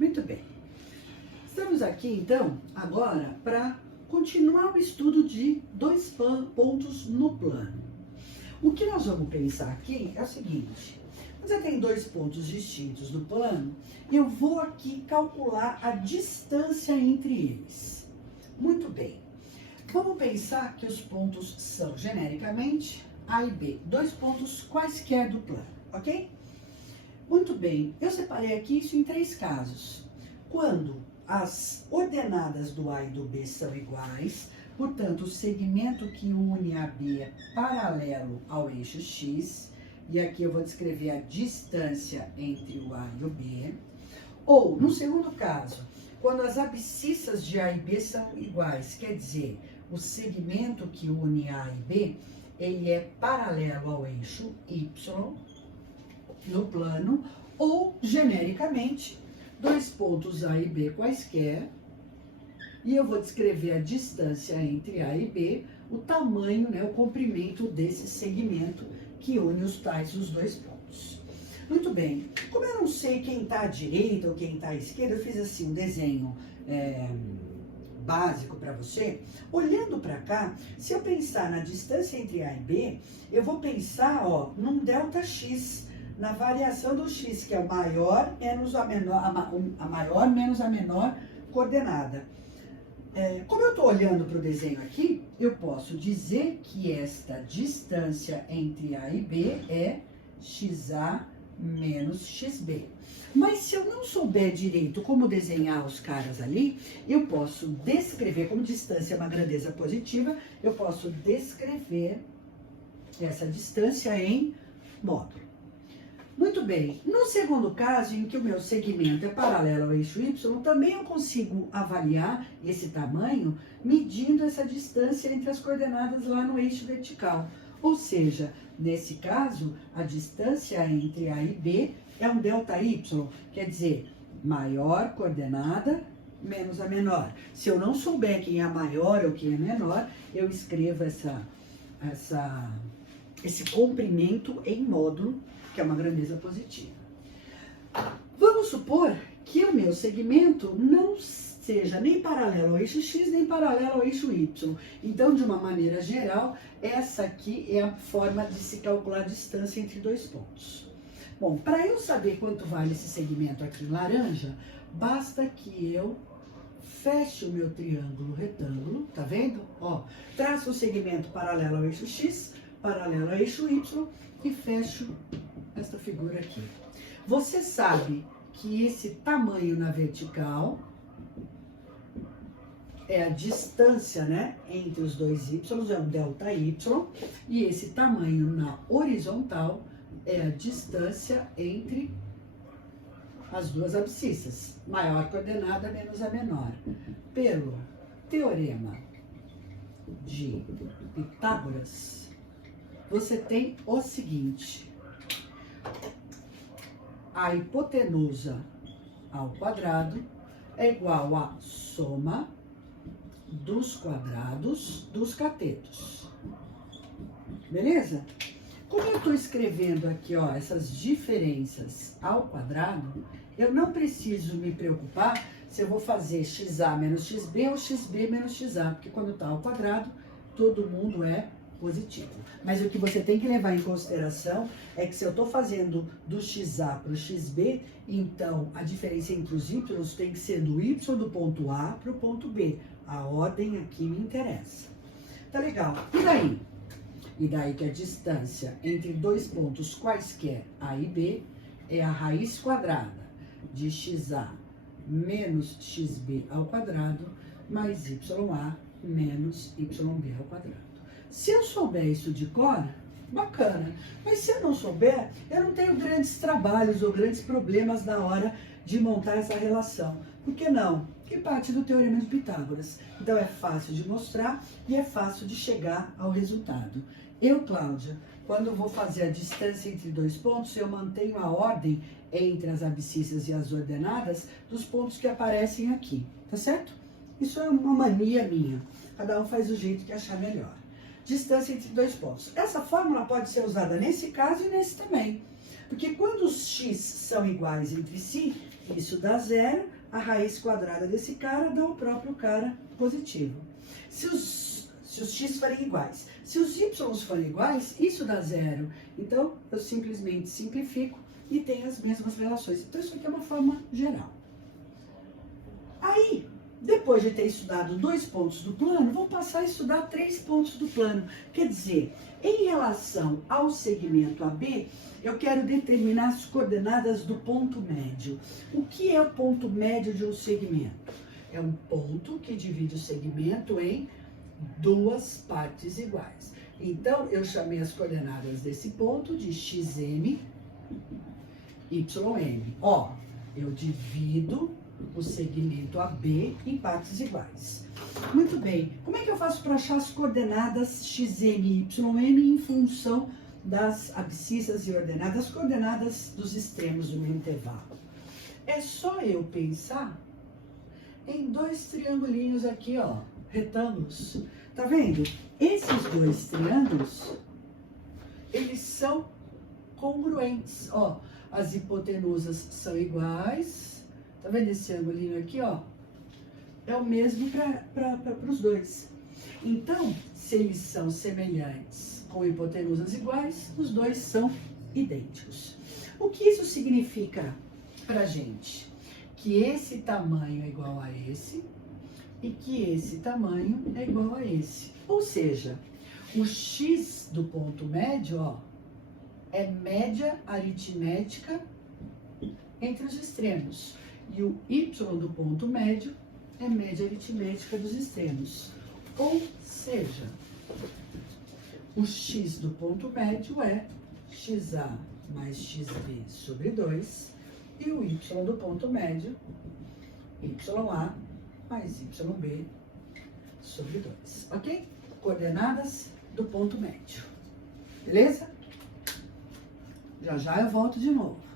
Muito bem. Estamos aqui, então, agora para continuar o estudo de dois pontos no plano. O que nós vamos pensar aqui é o seguinte: você tem dois pontos distintos do plano, eu vou aqui calcular a distância entre eles. Muito bem. Vamos pensar que os pontos são, genericamente, A e B. Dois pontos quaisquer do plano, ok? Muito bem. Eu separei aqui isso em três casos. Quando as ordenadas do A e do B são iguais, portanto, o segmento que une a B é paralelo ao eixo X, e aqui eu vou descrever a distância entre o A e o B. Ou, no segundo caso, quando as abscissas de A e B são iguais, quer dizer, o segmento que une A e B, ele é paralelo ao eixo Y no plano, ou, genericamente, dois pontos A e B quaisquer, e eu vou descrever a distância entre A e B, o tamanho, né, o comprimento desse segmento que une os dois pontos. Muito bem, como eu não sei quem está à direita ou quem está à esquerda, eu fiz assim um desenho básico para você. Olhando para cá, se eu pensar na distância entre A e B, eu vou pensar, ó, num delta X, na variação do X, que é o maior menos a menor, a maior menos a menor coordenada. Como eu estou olhando para o desenho aqui, eu posso dizer que esta distância entre A e B é XA menos XB. Mas se eu não souber direito como desenhar os caras ali, eu posso descrever, como distância é uma grandeza positiva, eu posso descrever essa distância em módulo. Muito bem, no segundo caso, em que o meu segmento é paralelo ao eixo Y, também eu consigo avaliar esse tamanho medindo essa distância entre as coordenadas lá no eixo vertical. Ou seja, nesse caso, a distância entre A e B é um ΔY, quer dizer, maior coordenada menos a menor. Se eu não souber quem é a maior ou quem é menor, eu escrevo esse comprimento em módulo, que é uma grandeza positiva. Vamos supor que o meu segmento não seja nem paralelo ao eixo X, nem paralelo ao eixo Y. Então, de uma maneira geral, essa aqui é a forma de se calcular a distância entre dois pontos. Bom, para eu saber quanto vale esse segmento aqui em laranja, basta que eu feche o meu triângulo retângulo, tá vendo? Ó, traço o segmento paralelo ao eixo X, paralelo ao eixo Y e fecho esta figura aqui. Você sabe que esse tamanho na vertical é a distância, né, entre os dois Y, é um ΔY, e esse tamanho na horizontal é a distância entre as duas abscissas, maior coordenada menos a menor. Pelo teorema de Pitágoras, você tem o seguinte: a hipotenusa ao quadrado é igual à soma dos quadrados dos catetos. Beleza? Como eu estou escrevendo aqui, ó, essas diferenças ao quadrado, eu não preciso me preocupar se eu vou fazer XA menos XB ou XB menos XA, porque quando está ao quadrado, todo mundo é positivo. Mas o que você tem que levar em consideração é que se eu estou fazendo do XA para o XB, então a diferença entre os Y tem que ser do Y do ponto A para o ponto B. A ordem aqui me interessa. Tá legal. E daí? E daí que a distância entre dois pontos quaisquer A e B é a raiz quadrada de XA menos XB ao quadrado mais YA menos YB ao quadrado. Se eu souber isso de cor, bacana. Mas se eu não souber, eu não tenho grandes trabalhos ou grandes problemas na hora de montar essa relação. Por que não? Que parte do teorema de Pitágoras. Então é fácil de mostrar e é fácil de chegar ao resultado. Eu, Cláudia, quando vou fazer a distância entre dois pontos, eu mantenho a ordem entre as abscissas e as ordenadas dos pontos que aparecem aqui, tá certo? Isso é uma mania minha. Cada um faz do jeito que achar melhor. Distância entre dois pontos. Essa fórmula pode ser usada nesse caso e nesse também. Porque quando os x são iguais entre si, Isso dá zero, a raiz quadrada desse cara dá o próprio cara positivo. Se os x forem iguais. Se os y forem iguais, isso dá zero. Então, eu simplesmente simplifico e tenho as mesmas relações. Então, isso aqui é uma forma geral. Aí, depois de ter estudado 2 pontos do plano, vou passar a estudar 3 pontos do plano. Quer dizer, em relação ao segmento AB, eu quero determinar as coordenadas do ponto médio. O que é o ponto médio de um segmento? É um ponto que divide o segmento em duas partes iguais. Então, eu chamei as coordenadas desse ponto de xm, ym. Ó, eu divido o segmento AB em partes iguais. Muito bem. Como é que eu faço para achar as coordenadas xm e ym em função das abscissas e ordenadas, as coordenadas dos extremos do meu intervalo? É só eu pensar em 2 triangulinhos aqui, ó, retângulos. Tá vendo? Esses 2 triângulos, eles são congruentes, ó. As hipotenusas são iguais. Tá vendo esse angulinho aqui, ó? É o mesmo para os dois. Então, se eles são semelhantes com hipotenusas iguais, os dois são idênticos. O que isso significa pra gente? Que esse tamanho é igual a esse e que esse tamanho é igual a esse. Ou seja, o x do ponto médio, ó, é média aritmética entre os extremos. E o y do ponto médio é média aritmética dos extremos. Ou seja, o x do ponto médio é xa mais xb sobre 2 e o y do ponto médio, ya mais yb sobre 2, ok? Coordenadas do ponto médio, beleza? Já já eu volto de novo.